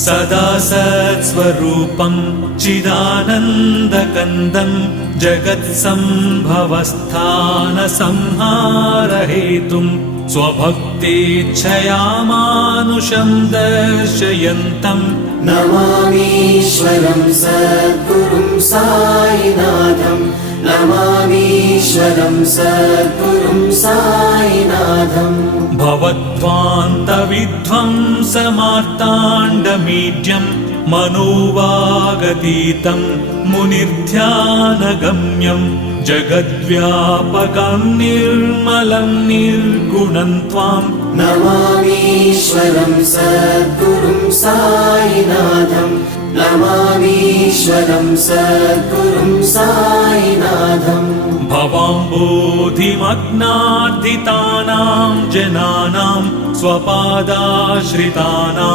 सदा सत्स्वरूपं चिदानन्दकन्दं जगत्सम्भवस्थानसंहारहेतुं स्वभक्तेच्छया मानुषं दर्शयन्तं नमामीश्वरं सद्गुरुं साईनाथं नमामीश्वरं सद्गुरुं साईनाथं भवद्ध्वान्तविध्वंसमार्ताण्डमीड्यं मनोवागतीतं मुनिर्ध्यानगम्यं जगद्व्यापकं निर्मलं निर्गुणं त्वां नमामीश्वरं सद्गुरुं साईनाथं नमामीश्वरं सद्गुरुं साईनाथं भवाम्बोधिमग्नार्दितानां जनानां स्वपादाश्रितानां